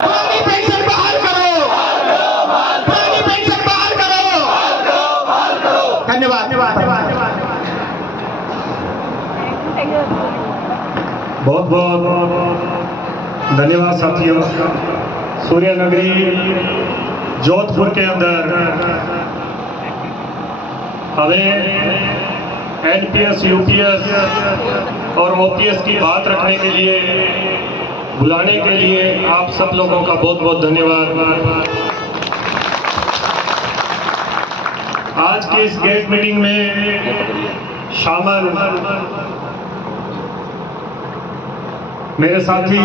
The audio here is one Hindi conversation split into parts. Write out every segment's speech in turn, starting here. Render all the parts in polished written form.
पुरानी पेंशन बहाल करो, पुरानी पेंशन बहाल करो। धन्यवाद। बहुत बहुत धन्यवाद साथियों। सूर्य नगरी जोधपुर के अंदर हमें एनपीएस, यूपीएस और ओपीएस की बात रखने के लिए, बुलाने के लिए आप सब लोगों का बहुत बहुत धन्यवाद। आज की इस गेट मीटिंग में शामिल मेरे साथी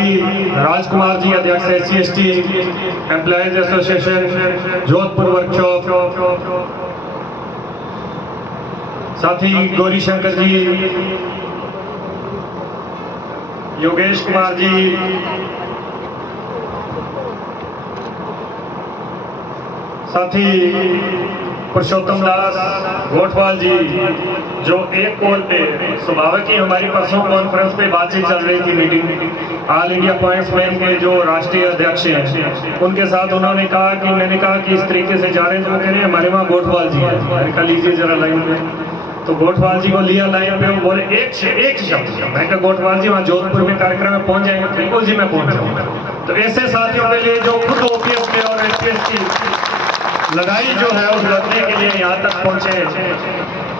राजकुमार जी, अध्यक्ष SC/ST employees association Jodhpur workshop, साथी गौरी शंकर जी, योगेश कुमार जी, साथी पुरुषोत्तम दास गोठवाल जी, जो एक कॉल पे, स्वाभाविक ही हमारी परसों कॉन्फ्रेंस पे बातचीत चल रही थी, मीटिंग ऑल इंडिया पॉइंट्समैन के जो राष्ट्रीय अध्यक्ष हैं उनके साथ उन्होंने कहा कि, मैंने कहा कि इस तरीके से जा रहे हैं, तो वो कह रहे हैं हमारे वहाँ गोठवाल जी हैं। मैंने कहा लीजिए जरा लाइन में, तो गोठवाल जी को लिया लाइन पे, वो बोले एक शब्द। मैं कहा गोठवाल जी वहाँ जोधपुर में कार्यक्रम में पहुंच जाएंगे। बिल्कुल जी मैं पहुंच जाऊंगा। तो ऐसे साथियों के लिए जो खुद ओपीएस के और एनपीएस की लड़ाई जो है उस लड़ने के लिए यहाँ तक पहुंचे,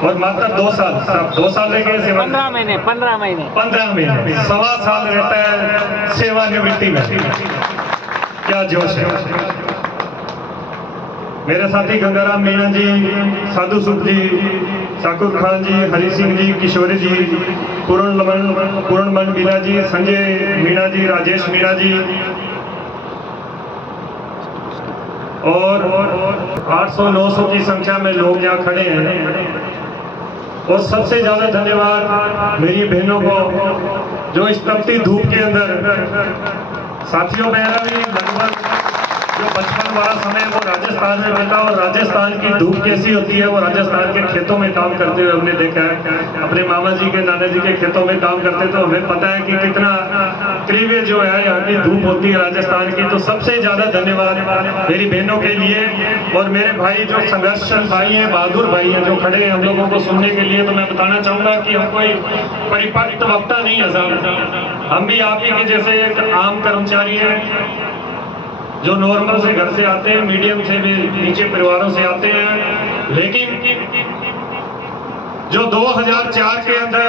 और मात्र 2 साल, सिर्फ 2 साल रह गए, 15 महीने 15 महीने, 1.25 साल रहता है सेवानिवृत्ति में। क्या जोश है। मेरे साथी गंगाराम मीणा जी, साधु सुख जी, साकुर खान जी, हरि सिंह जी, किशोरी जी, पूर्णमन मीणा जी, संजय मीणा जी, राजेश मीणा जी, और 800-900 की संख्या में लोग यहाँ खड़े हैं। और सबसे ज्यादा धन्यवाद मेरी बहनों को, जो इस तपती धूप के अंदर, साथियों मेरा भी लगभग जो बचपन वाला समय वो राजस्थान में बीता, और राजस्थान की धूप कैसी होती है वो राजस्थान के खेतों में काम करते हुए हमने देखा है। अपने मामा जी के, नाना जी के खेतों में काम करते, तो हमें पता है कि कितना तीव्र जो है यहाँ की धूप होती है राजस्थान की। तो सबसे ज्यादा धन्यवाद मेरी बहनों के लिए, और मेरे भाई जो संघर्षशील भाई हैं, बहादुर भाई हैं, जो खड़े हैं हम लोगों को सुनने के लिए। तो मैं बताना चाहूंगा कि हम कोई परिपक्व वक्ता नहीं है साहब, हम भी आप ही के जैसे एक आम कर्मचारी हैं, जो नॉर्मल से घर से आते हैं, मीडियम से भी नीचे परिवारों से आते हैं, लेकिन जो 2004 के अंदर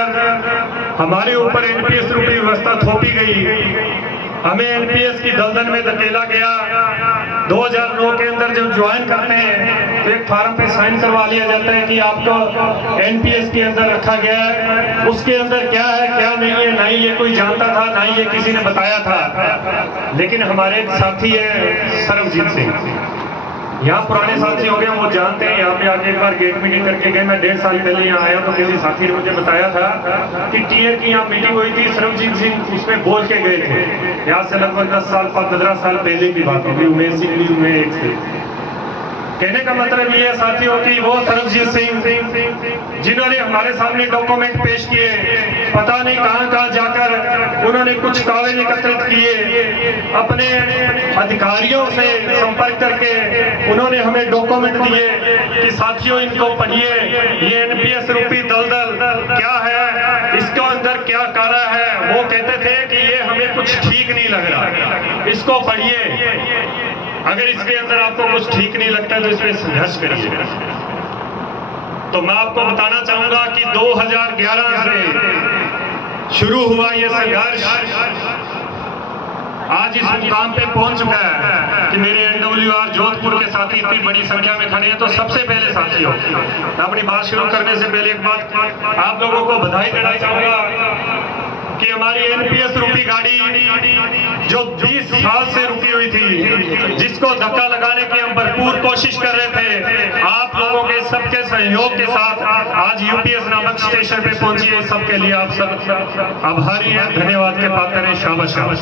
हमारे ऊपर एनपीएस रूपी व्यवस्था थोपी गई, हमें एनपीएस की दलदल में धकेला गया। 2009 के अंदर जब ज्वाइन करते हैं तो एक फार्म पे साइन करवा लिया जाता है कि आपको एनपीएस के अंदर रखा गया है। उसके अंदर क्या है क्या नहीं है, ना ही ये कोई जानता था, ना ही ये किसी ने बताया था। लेकिन हमारे एक साथी है सर्वजीत सिंह, यहाँ पुराने साथी हो गए, वो जानते हैं। यहाँ पे आके एक बार गेट मीटिंग करके गए। मैं 1.5 साल पहले यहाँ आया तो किसी साथी ने मुझे बताया था कि टीयर की यहाँ मीटिंग हुई थी, सर्वजीत सिंह उसमें बोल के गए थे। यहाँ से लगभग 10 साल 15 साल पहले की बात होगी, उमेश सिंह में एक से। कहने का मतलब ये है साथियों कि वो सर्वजीत सिंह जिन्होंने हमारे सामने डॉक्यूमेंट पेश किए, पता नहीं कहां जाकर उन्होंने कुछ कागज एकत्रित किए, अपने अधिकारियों से संपर्क करके उन्होंने हमें डॉक्यूमेंट दिए कि साथियों इनको पढ़िए, ये एनपीएस रूपी दलदल क्या है, इसके अंदर क्या काला है। वो कहते थे कि ये हमें कुछ ठीक नहीं लग रहा, इसको पढ़िए, अगर इसके अंदर आपको कुछ ठीक नहीं लगता तो इसमें संघर्ष करिए। तो मैं आपको बताना चाहूंगा कि 2011 से शुरू हुआ ये संघर्ष आज इस मुकाम पे पहुंच चुका है कि मेरे एनडब्ल्यूआर जोधपुर के साथी इतनी बड़ी संख्या में खड़े हैं। तो सबसे पहले साथियों, मैं अपनी बात शुरू करने से पहले एक बात आप लोगों को बधाई देना चाहूंगा कि हमारी एनपीएस रूपी गाड़ी जो 20 साल से रुकी हुई थी, जिसको धक्का लगाने की हम भरपूर कोशिश कर रहे थे, आप लोगों के सबके सहयोग के साथ आज यूपीएस नामक स्टेशन पे पहुंची है। सबके लिए आप सब आभारी हैं, धन्यवाद के पात्र हैं, शाबाश शाबाश।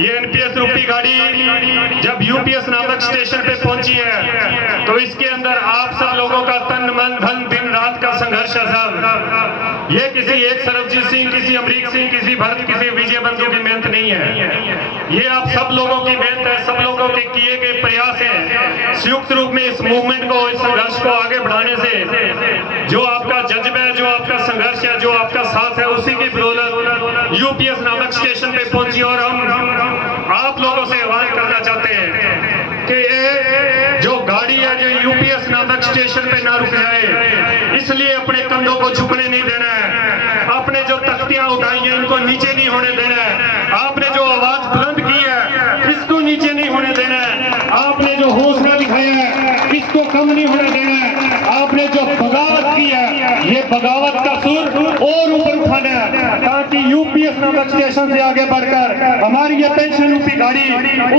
ये एनपीएस रूपी गाड़ी जब यूपीएस नामक स्टेशन पे पहुंची है तो इसके अंदर आप सब लोगों का तन मन धन दिन रात का संघर्ष है साहब। ये किसी एक सरबजीत सिंह, किसी अमरीक सिंह, किसी भरत, किसी विजय बंधु की मेहनत नहीं है। ये आप सब लोगों की मेहनत है, सब लोगों के किए गए प्रयास है। संयुक्त रूप में इस मूवमेंट को, इस संघर्ष को आगे बढ़ाने से जो आपका जज्बा है, जो आपका संघर्ष है, जो आपका साथ है, उसी की बदौलत यूपीएस नामक स्टेशन पे पहुंची। और हम आप लोगों से आह्वान करना चाहते हैं कि ये जो गाड़ी है जो यूपीएस नामक स्टेशन पे ना रुक जाए, इसलिए अपने कंधों को झुकने नहीं देना है। आपने जो तख्तियां उठाई हैं इनको नीचे नहीं होने देना है। आपने जो आवाज बुलंद की है इसको नीचे नहीं होने देना है। आपने जो हौसला दिखाया है इसको कम नहीं होने देना है। आपने जो बगावत की है ये बगावत का सुर और ऊपर उठाना है ताकि यूपीएस नामक स्टेशन से आगे बढ़कर हमारी ये पेंशन रूपी गाड़ी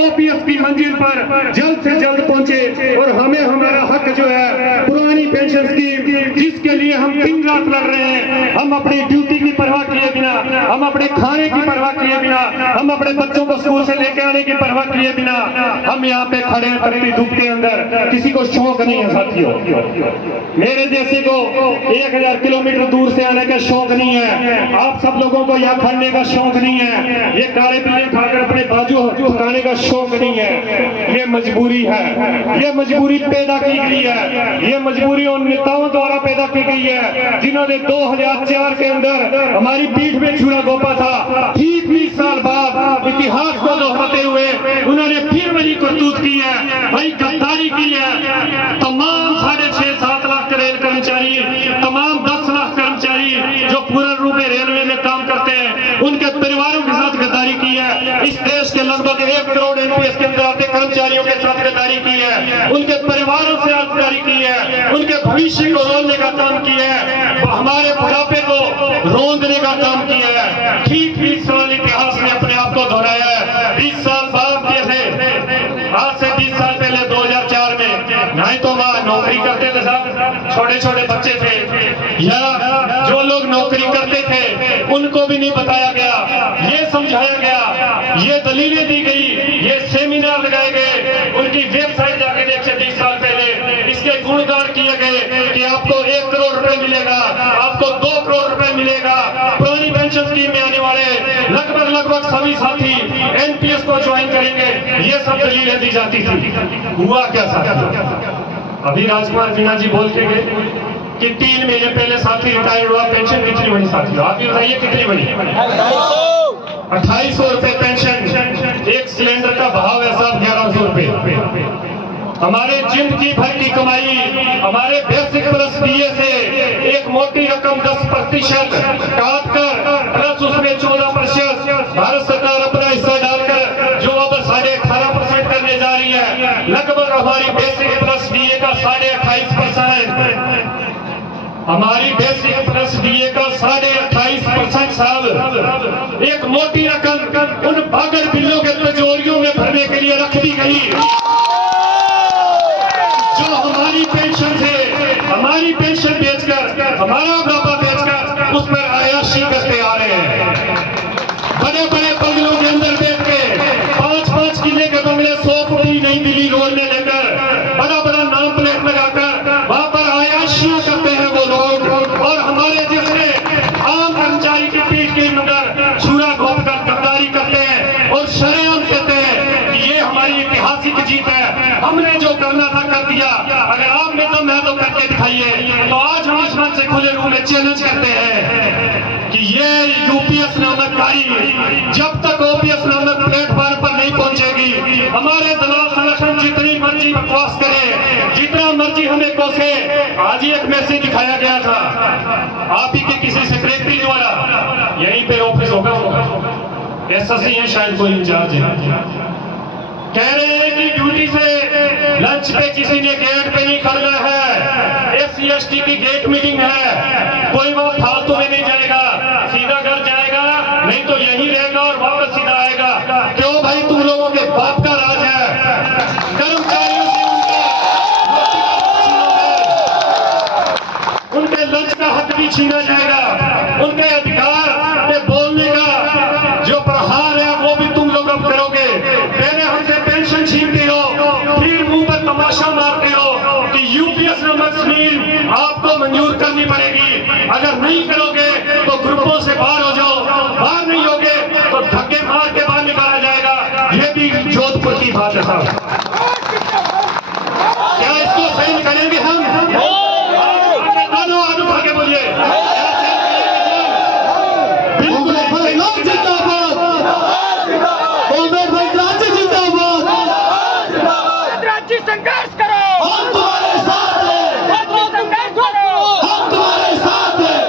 ओपीएस की मंजिल पर जल्द से जल्द पहुंचे और हमें हमारा हक जो है पुरानी पेंशन स्कीम जिसके लिए हम दिन रात लड़ रहे हैं, हम अपनी ड्यूटी की परवाह किए बिना, हम अपने खाने की परवाह किए बिना, हम अपने बच्चों को स्कूल से लेकर आने की परवाह किए बिना हम यहाँ पे खड़े हैं तपती धूप के अंदर। किसी को शौक नहीं है साथियों, मेरे जैसे को 1000 किलोमीटर दूर से आने का शौक नहीं है। आप सब लोगों को यहाँ खड़ने का शौक नहीं है। ये काले पिल्ले खाकर अपने बाजू झुकाने का शौक नहीं है। ये मजबूरी है, ये मजबूरी पैदा की गई है। ये मजबूरी उन नेताओं द्वारा पैदा की गई है जिन्होंने 2004 के अंदर हमारी पीठ में छुरा घोंपा था। ठीक 20 साल बाद इतिहास को दोहराते हुए उन्होंने फिर वही करतूत की है, वही गद्दारी की है। तमाम 6.5-7 लाख रेल कर्मचारी, तमाम 10 लाख कर्मचारी जो पूर्ण रूप में रेलवे में काम करते हैं उनके परिवारों के साथ गद्दारी की है। इस देश के लगभग 1 करोड़ एनपीएस के अंदर आते कर्मचारियों के साथ गद्दारी की है, उनके परिवारों से गद्दारी की है, उनके भविष्य को रोलने का काम किया है, हमारे बुढ़ापे को रोंदने का काम किया है। ठीक 20 साल इतिहास ने अपने आप को दोहराया है। 20 साल बाद जैसे आज से 20 साल पहले 2004 में नहीं तो वहां नौकरी करते थे साहब, छोटे छोटे बच्चे थे या जो लोग नौकरी करते थे उनको भी नहीं बताया गया, ये समझाया गया, ये दलीलें दी गई, ये सेमिनार लगाए गए, उनकी वेबसाइट जाके देखिए 20 साल पहले इसके गुणगान किए गए कि आपको 1 करोड़ रुपए मिलेगा, आपको 2 करोड़ रुपए मिलेगा। पुरानी पेंशन स्कीम में आने वाले लगभग सभी साथी एनपीएस को ज्वाइन करेंगे, ये सब दलीलें दी जाती थी। हुआ क्या साथी? अभी राजकुमार मीणा जी बोल के गए कि 3 महीने पहले साथी रिटायर्ड हुआ, पेंशन कितनी बनी साथियों? आप भी बताइए कितनी बनी? 2800 रुपए पेंशन। एक सिलेंडर का भाव है साहब 1100 रुपए। हमारे जिंदगी भर की कमाई हमारे बेसिक प्लस डीए से एक मोटी रकम 10% काट कर प्लस उसमें 14% भारत सरकार अपना हिस्सा डालकर जो अब 18.5% करने जा रही है, लगभग हमारी बेसिक प्लस डीए का 28.5%, हमारी बेसिक प्लस डीए का 28.5% साहब एक मोटी रकम उन भागर बिल्लों के तिजोरियों में भरने के लिए रख दी गई जो हमारी पेंशन बेचकर, हमारा बुढ़ापा बेचकर उस पर आयाशी करते आ रहे हैं। बड़े बड़े बंगलों के अंदर बैठ के 5-5 किले के बंगले 100 फुटी नई दिल्ली रोड में लेकर बड़ा बड़ा नाम प्लेट लगाकर वहां पर आयाशियां करते हैं वो लोग, और हमारे जैसे आम कर्मचारी की पीठ के अंदर छुरा घोंपकर गद्दारी करते हैं और शरेआम कहते हैं कि ये हमारी ऐतिहासिक जीत है, हमने जो करना था कर दिया। अगर आप में तो मैं तो करके दिखाइए। तो आज हम इस मंच से खुले रूप में चैलेंज करते हैं कि ये यूपीएस नामक गाड़ी जब तक ओपीएस नामक प्लेटफॉर्म पर नहीं पहुंचेगी, हमारे दलाल संगठन जितनी मर्जी बकवास करे, जितना मर्जी हमें कोसे। आज ही एक मैसेज दिखाया गया था आप ही के किसी सेक्रेटरी द्वारा, यहीं पे ऑफिस होगा, एसएससी है शायद कोई इंचार्ज है, कह रहे हैं कि ड्यूटी से लंच पे किसी ने गेट पे नहीं खड़ना है, एससी एसटी की गेट मीटिंग है, कोई वहां फालतू में नहीं जाएगा, सीधा घर जाएगा, नहीं तो यहीं रहेगा और वापस सीधा आएगा। क्यों भाई? तुम लोगों के बाप का राज है। कर्मचारियों से उनके लंच का हक भी छीना जाएगा, उनके अधिकार पे बोलने का जो प्रहार है वो भी तुम लोग अब करोगे। से बाहर हो जाओ, बाहर नहीं होगे तो धक्के मार के बाहर निकाला जाएगा। ये भी जोधपुर की बात है साहब। क्या इसको सहन करेंगे हम? दोनों हाथ उठा के बोलिए, बिल्कुल लोग जिंदाबाद, कॉमरेड भाई राज्य जिंदाबाद, राज्य संघर्ष करो, हम तुम्हारे साथ हैं, राज्य संघर्ष करो, हम तुम्हारे साथ हैं,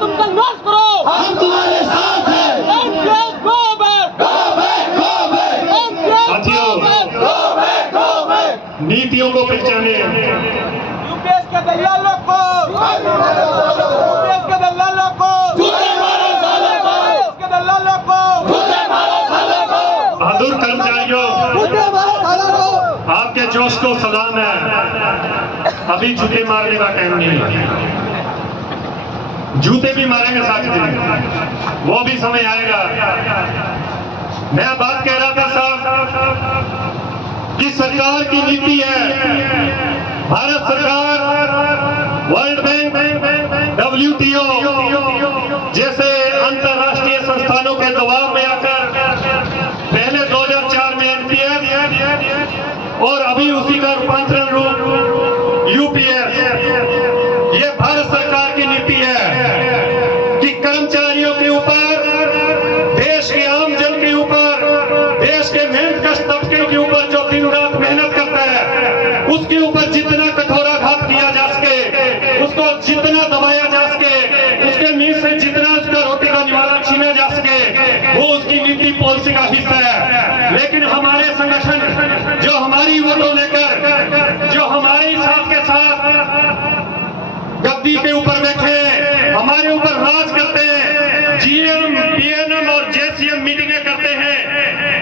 तुम संघर्ष करो, हम तुम्हारे साथ हैं। MPS go back, Go back, go back, MPS साथियों, go back, go back, go back। नीतियों को पहचाने, UPS के दलालों को, UPS के दलालों को, जूते मारो साले को, UPS के दलालों को, जूते मारो साले को, बहादुर कर्मचारियों, जूते मारो साले को। आपके जोश को सलाम है। अभी जूते मारने का टाइम नहीं है, जूते भी मारेंगे साथ में, वो भी समय आएगा। मैं बात कह रहा था साहब कि सरकार की नीति है, भारत सरकार वर्ल्ड बैंक, WTO जैसे अंतर्राष्ट्रीय संस्थानों के दबाव में आकर पहले 2004 में NPS और अभी उसी का रूपांतरण रूप UPS, ये भारत सरकार की नीति है कि कर्मचारियों के ऊपर, देश के आम जन के ऊपर, देश के मेहनत कश तबके के ऊपर जो दिन रात मेहनत करता है, उसके ऊपर जितना कठोराघात किया जा सके, उसको जितना दबाया जा सके, उसके मुंह से जितना उसका रोटी का निवाला छीना जा सके, वो उसकी नीति पॉलिसी का हिस्सा है। लेकिन हमारे संगठन जो हमारी वोटों लेकर, जो हमारे साथ के साथ गद्दी पे ऊपर बैठे हैं, हमारे ऊपर राज करते हैं, GM, PNM और JCM मीटिंगें करते हैं,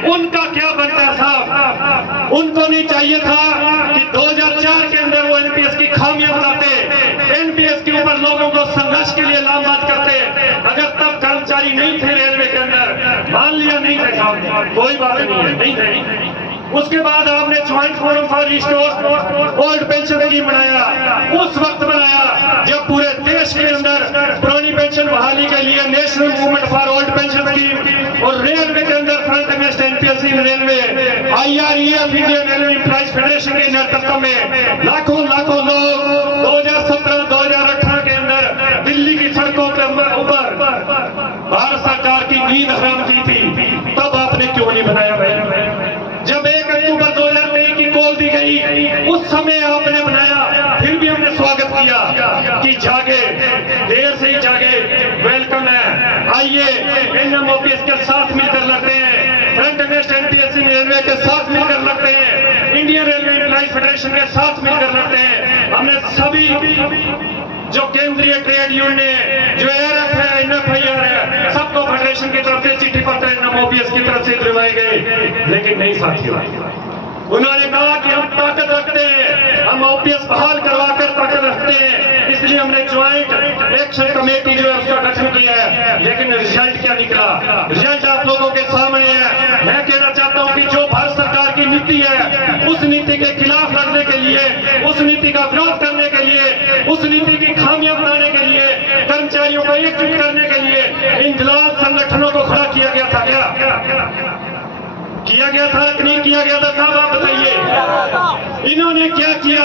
उनका क्या बनता है साहब? उनको नहीं चाहिए था कि 2004 के अंदर वो NPS की खामियां बताते, NPS के ऊपर लोगों को संघर्ष के लिए लामबंद करते। अगर तब कर्मचारी नहीं थे रेलवे के अंदर, मान लिया नहीं थे साहब, कोई बात नहीं है, नहीं थे। उसके बाद आपने joint forum for restore old pension scheme बनाया, उस वक्त बनाया जब पूरे देश के अंदर पुरानी पेंशन बहाली के लिए national movement for old pension scheme और रेलवे के अंदर front against NPS in railway, IREF Indian railway employees federation के नेतृत्व में लाखों लाखों लोग 2017-2018 के अंदर दिल्ली की सड़कों के ऊपर भारत सरकार की नींद हराम की थी। तब आपने क्यों नहीं बनाया भाई? जब 1 अक्टूबर 2023 की कॉल दी गई, उस समय आपने बनाया, फिर भी हमने स्वागत किया कि जागे, देर से ही जागे, वेलकम है, आइए NMOPS के साथ मिलकर लड़ते हैं, फ्रंट अगेंस्ट NPS रेलवे के साथ मिलकर लड़ते हैं, इंडियन रेलवे एम्प्लॉइज फेडरेशन के साथ मिलकर लड़ते हैं। हमने सभी जो केंद्रीय ट्रेड यूनियन, जो ARF है, NFIR है, सबको फेडरेशन की तरफ से चिट्ठी पत्र NMOPS की तरफ से दिलवाए गए, लेकिन नहीं साथियों, उन्होंने कहा कि हम ताकत रखते हैं, हम OPS बहाल करवाकर ताकत रखते हैं, इसलिए हमने ज्वाइंट एक्शन कमेटी जो है उसका गठन किया है। लेकिन रिजल्ट क्या निकला? रिजल्ट आप लोगों के सामने है। मैं कहना चाहता हूं कि जो भारत सरकार की नीति है, उस नीति के खिलाफ लड़ने के लिए, उस नीति का विरोध करने के लिए, उस नीति की खामियां बताने के लिए, कर्मचारियों को एकजुट करने के लिए इन दलाल संगठनों को खड़ा किया गया था। क्या किया गया था कि नहीं किया गया था साहब, आप बताइए। इन्होंने क्या किया?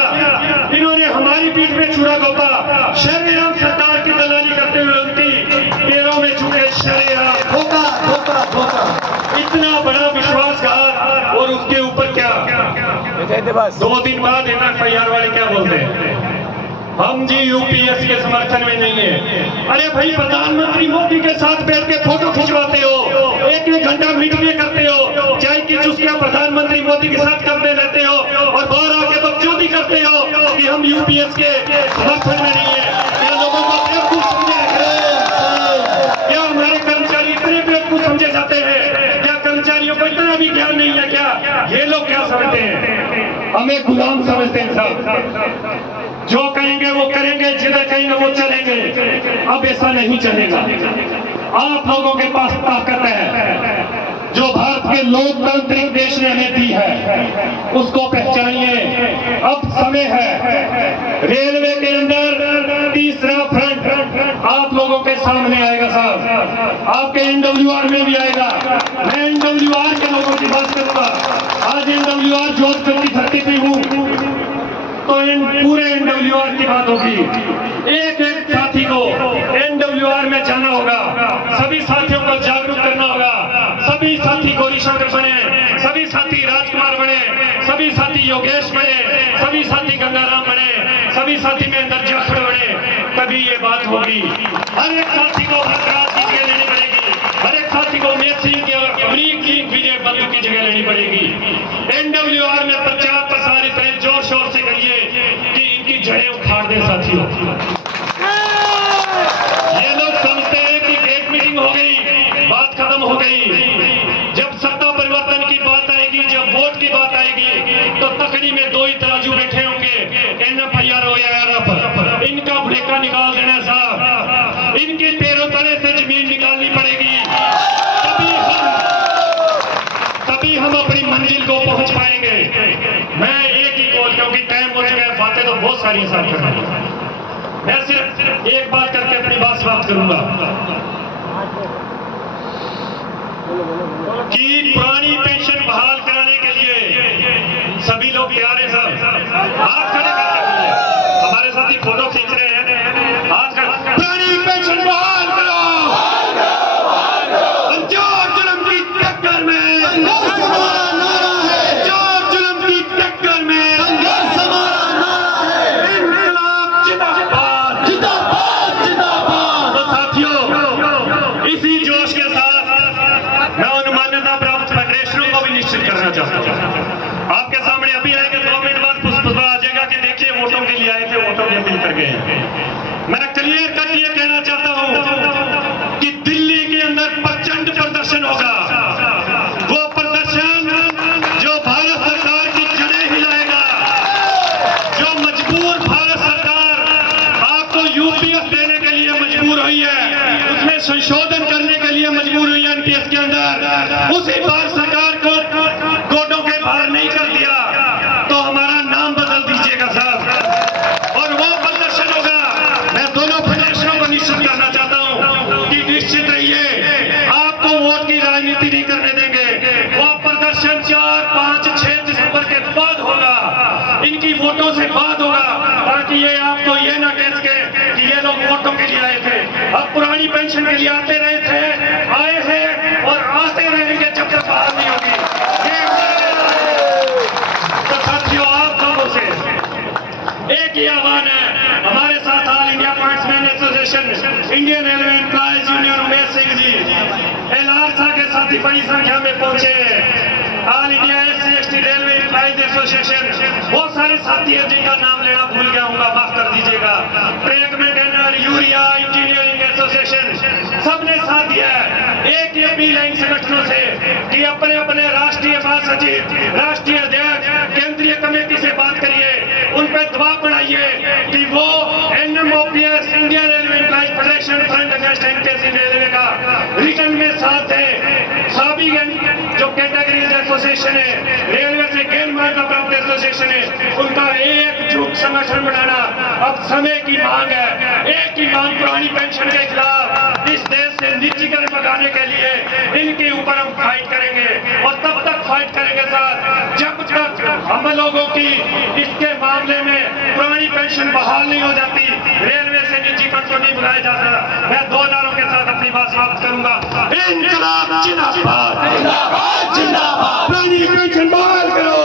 इन्होंने हमारी पीठ में छुरा घोंपा, शरेआम सरकार की दलाली करते हुए उनकी पैरों में छुए, शरेआम धोखा धोखा धोखा, इतना बड़ा विश्वासघात। और उसके ऊपर क्या 2 दिन बाद NFIR वाले क्या बोलते हैं? हम जी UPS के समर्थन में नहीं है। अरे भाई, प्रधानमंत्री मोदी के साथ बैठ के फोटो खिंचवाते हो, 1-1 घंटा मीटिंगें करते हो, चाय की चुस्कियां प्रधानमंत्री मोदी के साथ करते रहते हो, और बाहर आके बकचोदी करते हो कि हम UPS के समर्थन में नहीं है। क्या लोगों को बेवकूफ समझे? क्या हमारे कर्मचारी इतने बेवकूफ समझे जाते हैं? क्या कर्मचारियों को इतना भी ज्ञान नहीं है? क्या ये लोग क्या समझते हैं? हमें गुलाम समझते हैं साहब, जो कहेंगे वो करेंगे, जिधर कहेंगे वो चलेंगे। अब ऐसा नहीं चलेगा। आप लोगों के पास ताकत है जो भारत के लोकतांत्रिक देश ने हमें दी है, उसको पहचानिए। अब समय है रेलवे के अंदर तीसरा फ्रंट आप लोगों के सामने आएगा साहब, आपके एनडब्ल्यूआर में भी आएगा। मैं एनडब्ल्यूआर के लोगों की बात करूंगा। आज एनडब्ल्यूआर जोधपुर की धरती पे हूँ तो इन पूरे एनडब्ल्यूआर की बात होगी। एक एक साथी को एनडब्ल्यूआर में जाना होगा, सभी साथियों को जागरूक करना होगा, सभी साथी गौरी शंकर बने, सभी साथी राजकुमार बने, सभी साथी योगेश बने, सभी साथी गंगाराम बने, सभी साथी महेंद्र जाखड़ बने, तभी ये बात होगी। हर एक साथी को हकरात की जगह लेनी पड़ेगी, हर एक साथी को उमेश सिंह की और अमरीक की विजय बंधु की जगह लेनी पड़ेगी। एनडब्ल्यूआर में प्रचार प्रसार इतने जोर शोर से करिए कि इनकी जड़ें उखाड़ दे साथियों। ये लोग समझते हैं कि गेट मीटिंग हो गई, बात खत्म हो गई। जब सत्ता परिवर्तन की बात आएगी, जब वोट की बात आएगी, तो तकड़ी में दो ही तराजू बैठे होंगे, NFIR हो या RF। इनका भड़ेका निकाल देना साहब, इनकी पैरों तले से जमीन निकालनी पड़ेगी, तभी हम अपनी मंजिल को पहुंच पाएंगे। मैं एक ही बोल, क्योंकि टाइम हो चुका है, बातें तो बहुत सारी साथ कर रही हैं। मैं सिर्फ एक बात करके अपनी बात समाप्त करूंगा कि पुरानी पेंशन बहाल कराने के लिए सभी लोग तैयार हैं साहब। हाथ खड़े करके बोलिए, हमारे साथी फोटो खींच रहे हैं, हाथ खड़े। पुरानी पेंशन बहाल करो, जोर जुल्म की टक्कर में संघर्ष हमारा नारा है, जोर जुल्म की टक्कर में संघर्ष हमारा नारा है, इनकलाब जिंदाबाद। जिंदाबाद जिंदाबाद। तो साथियों, इसी जोश के साथ मैं उन मान्यता प्राप्त फेडरेशनों को भी निश्चित करना चाहता हूँ। आपके सामने अभी आएगा, 2 मिनट बाद पुष्पा आ जाएगा कि देखिए वोटों के लिए आए थे, वोटों के मिल कर गए। मैं क्लियर कट ये कहना चाहता हूँ कि दिल्ली के अंदर प्रचंड प्रदर्शन होगा। वो प्रदर्शन जो भारत सरकार की जड़ें हिलाएगा, जो मजबूर भारत सरकार आपको यूपीएस देने के लिए मजबूर हुई है, उसमें संशोधन करने के लिए मजबूर हुई है एनपीएस के अंदर, उसी भारत सरकार को कोटों के बाहर नहीं कर दिया तो हमारा नाम बदल दीजिएगा साहब। और वो प्रदर्शन होगा। मैं दोनों फेडरेशनों को निश्चित करना चाहता हूं कि निश्चित रहिए, आपको वोट की राजनीति नहीं करने देंगे। वो प्रदर्शन 4, 5, 6 दिसंबर के बाद होगा, इनकी वोटों से बाद होगा, ताकि ये आपको ये ना कह सके कि ये लोग वोटों के लिए आए थे। अब पुरानी पेंशन के लिए आते रहे थे, आए हैं और आते रहेंगे जब तक बहाल नहीं होगी। ये तो साथियों, आप लोगों से एक ही आह्वान है। हमारे साथ all India pointsman association, Indian railway employees union Umesh Singh ji, एलआरसा के साथी बड़ी संख्या में पहुंचे हैं। All India SC/ST railway employees association, बहुत सारे साथी हैं जिनका नाम लेना भूल गया हूँ, माफ कर दीजिएगा। Track maintainer, urea engineering association, सबने साथ दिया है। एक ये भी लाइन संगठनों से कि अपने अपने राष्ट्रीय महासचिव, राष्ट्रीय अध्यक्ष, केंद्रीय कमेटी से बात करिए, उन पर दबाव बनाइए कि वो NMOPS, Indian railway employees federation front against NPS in railway का रिटर्न में साथ है। सभी जो कैटेगरीज एसोसिएशन है, रेलवे से गेन मार्ग प्राप्त एसोसिएशन है, उनका एकजुट संगठन बनाना अब समय की मांग है। एक ही मांग, पुरानी पेंशन के खिलाफ इस देश से निजीकरण भगाने के लिए इनके ऊपर हम फाइट करेंगे, और तब तक फाइट करेंगे साथ जब तक हम लोगों की इसके मामले में पुरानी पेंशन बहाल नहीं हो जाती, रेलवे से निजीकरण को नहीं बुलाया जाता। मैं 2 नारों के साथ अपनी बात समाप्त करूंगा। इनकलाब जिंदाबाद, जिंदाबाद जिंदाबाद। पुरानी पेंशन बहाल करो,